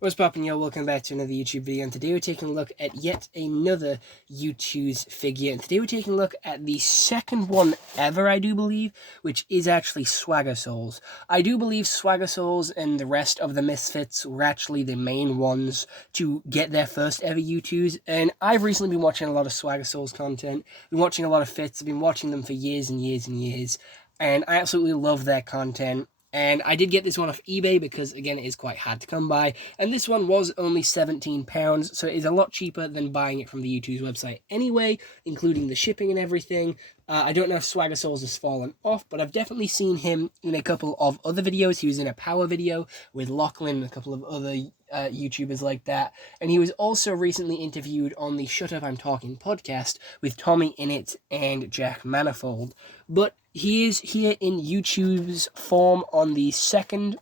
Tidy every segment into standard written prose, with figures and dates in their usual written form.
What's poppin', y'all? Welcome back to another YouTube video, and today we're taking a look at yet another Youtooz figure, and today we're taking a look at the second one ever, I do believe, which is actually Swaggersouls. I do believe Swaggersouls and the rest of the Misfits were actually the main ones to get their first ever Youtooz, and I've recently been watching a lot of Swaggersouls content, been watching a lot of fits, I've been watching them for years and years and years, and I absolutely love their content. And I did get this one off eBay because, again, it is quite hard to come by. And this one was only £17, so it is a lot cheaper than buying it from the Youtooz website anyway, including the shipping and everything. I don't know if Swaggersouls has fallen off, but I've definitely seen him in a couple of other videos. He was in a power video with Lachlan and a couple of other YouTubers like that. And he was also recently interviewed on the Shut Up I'm Talking podcast with Tommy Innit and Jack Manifold. But he is here in Youtooz form on the second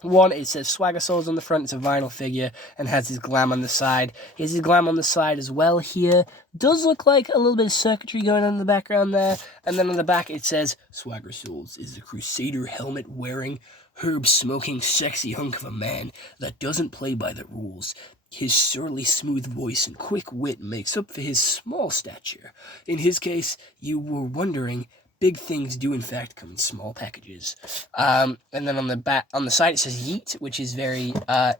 one. It says Swaggersouls on the front. It's a vinyl figure and has his glam on the side. He has his glam on the side as well here. Does look like a little bit of circuitry going on in the background there. And then on the back it says, Swaggersouls is the crusader helmet wearing, herb smoking, sexy hunk of a man that doesn't play by the rules. His surly smooth voice and quick wit makes up for his small stature. In his case, you were wondering, big things do in fact come in small packages. And then on the side it says Yeet, which is very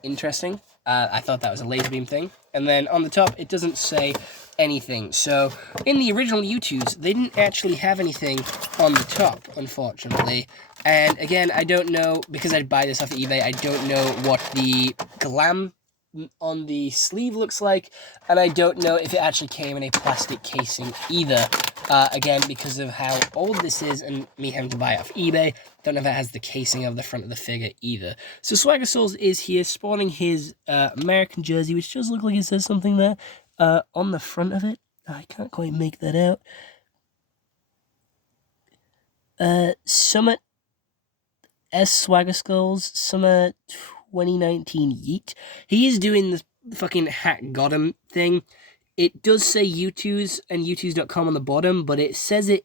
interesting. I thought that was a laser beam thing. And then on the top it doesn't say anything. So in the original Youtooz, they didn't actually have anything on the top, unfortunately. And again, I don't know, because I'd buy this off of eBay, I don't know what the glam on the sleeve looks like, and I don't know if it actually came in a plastic casing either. Again, because of how old this is and me having to buy it off eBay, don't know if it has the casing of the front of the figure either. So Swaggersouls is here, sporting his American jersey, which does look like it says something there on the front of it. I can't quite make that out. Summit Swaggersouls Summer 2019 Yeet. He is doing the fucking hat got him thing. It does say Youtooz and Youtooz.com on the bottom, but it says it,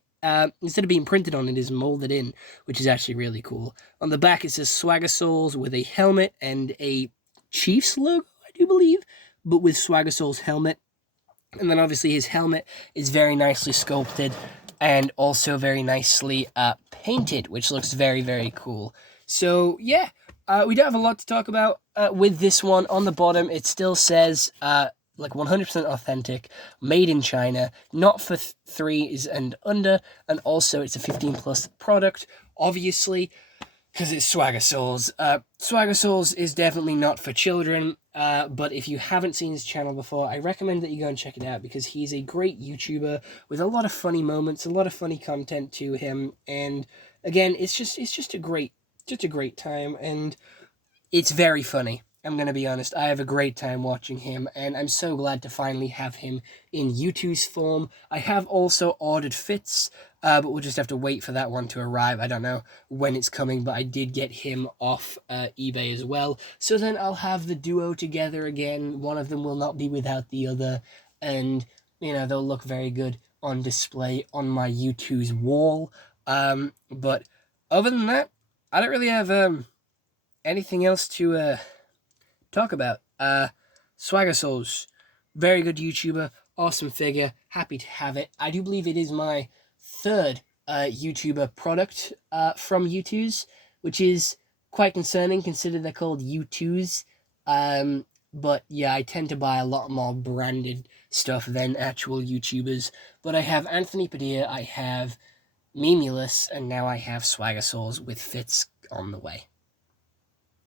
instead of being printed on, it is molded in, which is actually really cool. On the back, it says Swaggersouls with a helmet and a Chiefs logo, I do believe, but with Swaggersouls helmet. And then obviously his helmet is very nicely sculpted and also very nicely painted, which looks very, very cool. So, yeah, we don't have a lot to talk about with this one. On the bottom, it still says like 100% authentic, made in China, not for 3s and under, and also it's a 15+ product, obviously, because it's Swaggersouls. Swaggersouls is definitely not for children, but if you haven't seen his channel before, I recommend that you go and check it out, because he's a great YouTuber with a lot of funny moments, a lot of funny content to him, and again, it's just a great time, and it's very funny. I'm going to be honest, I have a great time watching him, and I'm so glad to finally have him in Youtooz form. I have also ordered fits, but we'll just have to wait for that one to arrive. I don't know when it's coming, but I did get him off eBay as well. So then I'll have the duo together again. One of them will not be without the other, and, you know, they'll look very good on display on my Youtooz wall. But other than that, I don't really have anything else to talk about. Swaggersouls, very good YouTuber, awesome figure, happy to have it. I do believe it is my third YouTuber product from Youtooz, which is quite concerning considering they're called Youtooz. But yeah, I tend to buy a lot more branded stuff than actual YouTubers. But I have Anthony Padilla, I have Memulus, and now I have Swaggersouls with fits on the way.